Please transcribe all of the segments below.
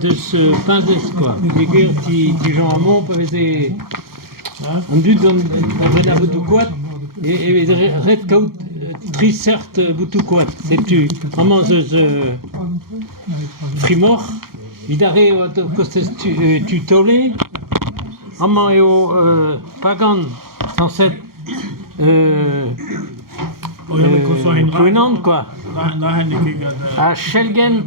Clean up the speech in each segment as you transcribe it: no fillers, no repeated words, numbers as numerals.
de ce pinzès, quoi. Beger, qui Jean Hamon, peut les un dud dans la boutou et red kaut tricert boutou c'est tu vraiment ce frimor idare costes tu tolé amma eo pagan sans cette prenante quoi à Schelgen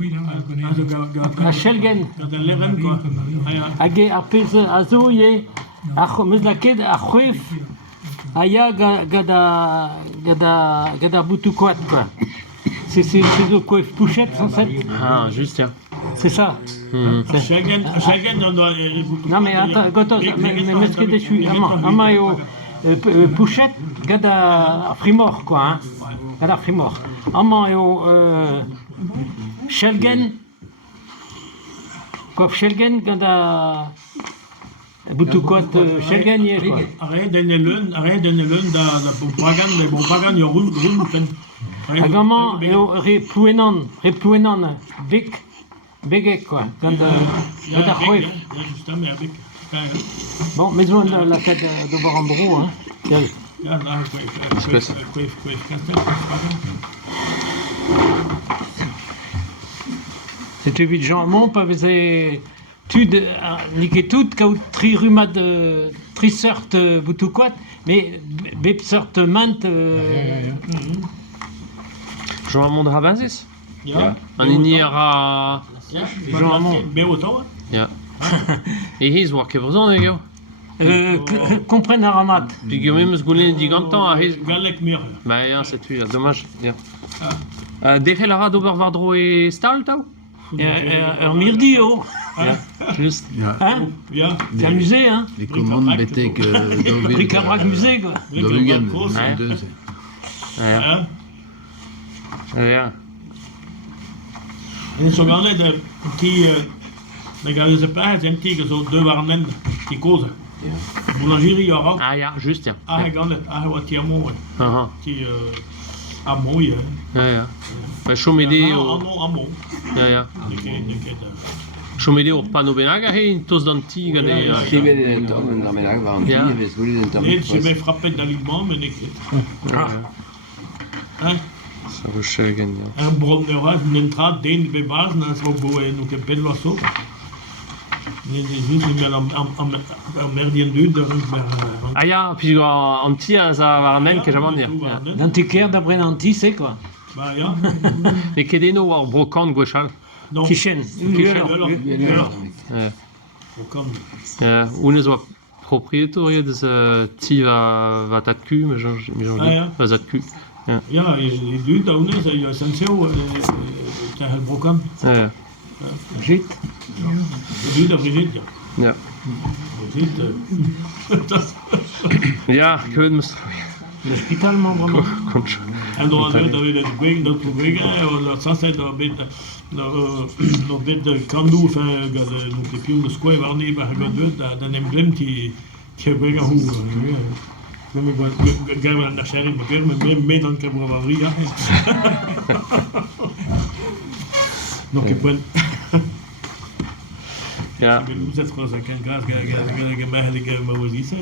age apes azoye a mezlaket a khwef aya gada boutukwat quoi. C'est le coif pouchette sans cette. Ah juste tiens. C'est ça. Non mais attends, mais ce que je suis amayo pouchette gada frimor quoi hein. Gada frimor. Amayo Schelgen coif Schelgen gada boutukwat Schelgen hier quoi. Rien de lun da bompagan yo rul pen. Agaman repluenan beg quoi quand da khoif. Bon mais on la cade de Barambro hein. C'était vite Jean Hamon pas faisait tud niqué tout kaut tri ruma de trisort boutukwat mais bepsort mant Jean Hamon de Rabanzis. Ja. An iniera Jean Hamon. Beoto. Ja. Et his war kevrozon ego. comprennent Aramat. Puis même ce goulin digantan a his. Galek mir. Bah ja, c'est tu, dommage. Ja. Dechelara d'Obervardro et Stahl tau. Mirdi oh. Juste. Hein? Ja. C'est amusé hein. Les commandes mettaient que Bric-à-brac musée quoi. Dovigan, Ouais. Ja. Ja. En så galet de gale pas en tige zo de warnen die koze. Boulangerie ja. Ah ja, juste tiens. Galet wat tiamo Ah die a mooi ja. Ja. Bah Chomédé amo. Ja ja. Chomédé au pano benaga hey tos danti gade. Ja. Nee, je m'ai frappé d'alignement mais nik. Hein? Ça vaut Schelgen ja. Un bronneras n'entra den bebas na so boe no que pedlo so. Nee, juste mais am merdien de Ah ja, puis anti ça va nen que j'avais dire. D'antiquaire d'Abrenanti c'est quoi. Bah ja. Et kedeno war brokan gochal. Non. Kichen. Unes war propriétaire de ti va tatku mais j'en va tatku. Ja, je doet dat ook niet. Je essentieel tegen het brokken. Ja. Brigitte. Je doet dat Brigitte. Ja. Brigitte. Ja, ik weet het L'hôpital man vraiment. niet. En dan hadden we dat wegen, dat wegen, dat zat hij dat beetje kan doen, enfin, dat de pion de square waar niet bij gaat doen, dat emblem die wegen hoe. Ik ga naar Sherry, maar ik ben dan kan wel ria. Nog een punt. Ja. Vous êtes quoi ça quand gaz gemaakt maar wat is het?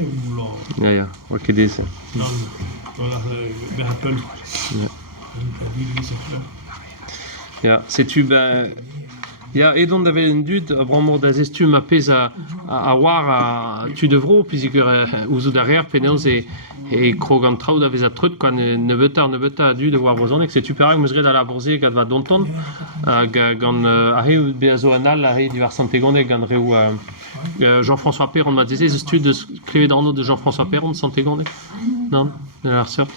Ja, wat je deze. Dan bij Apple. Ja, sais-tu ben ja, et donc avait une dude vraiment d'azestu ma pèse à voir tu devrais puisque uso derrière peneus et krogan trau d'avez a truc quand ne veut du de voir vos que c'est tu pareil mesurer dans la bourse kad va donton gan a heu beazo anal a du var santegonde gan reu Jean-François Perron m'a dit études de créer dans nos de Jean-François Perron de santegonde non de la sorte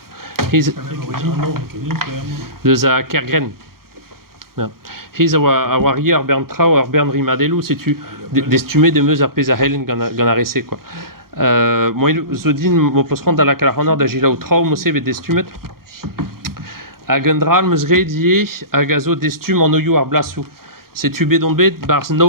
de za Kergren. Ja. Hier a warrior Bern Trau ar Bern Rimadelu si tu d'estumé de meus a pez a helen gant a rese quoi. Moi zo din mo posrand da la kalahonor da gila ou trau mo seve d'estumet. A gandral meus redie a gazo d'estum en oyo ar blasou. C'est tu bedon bet bars no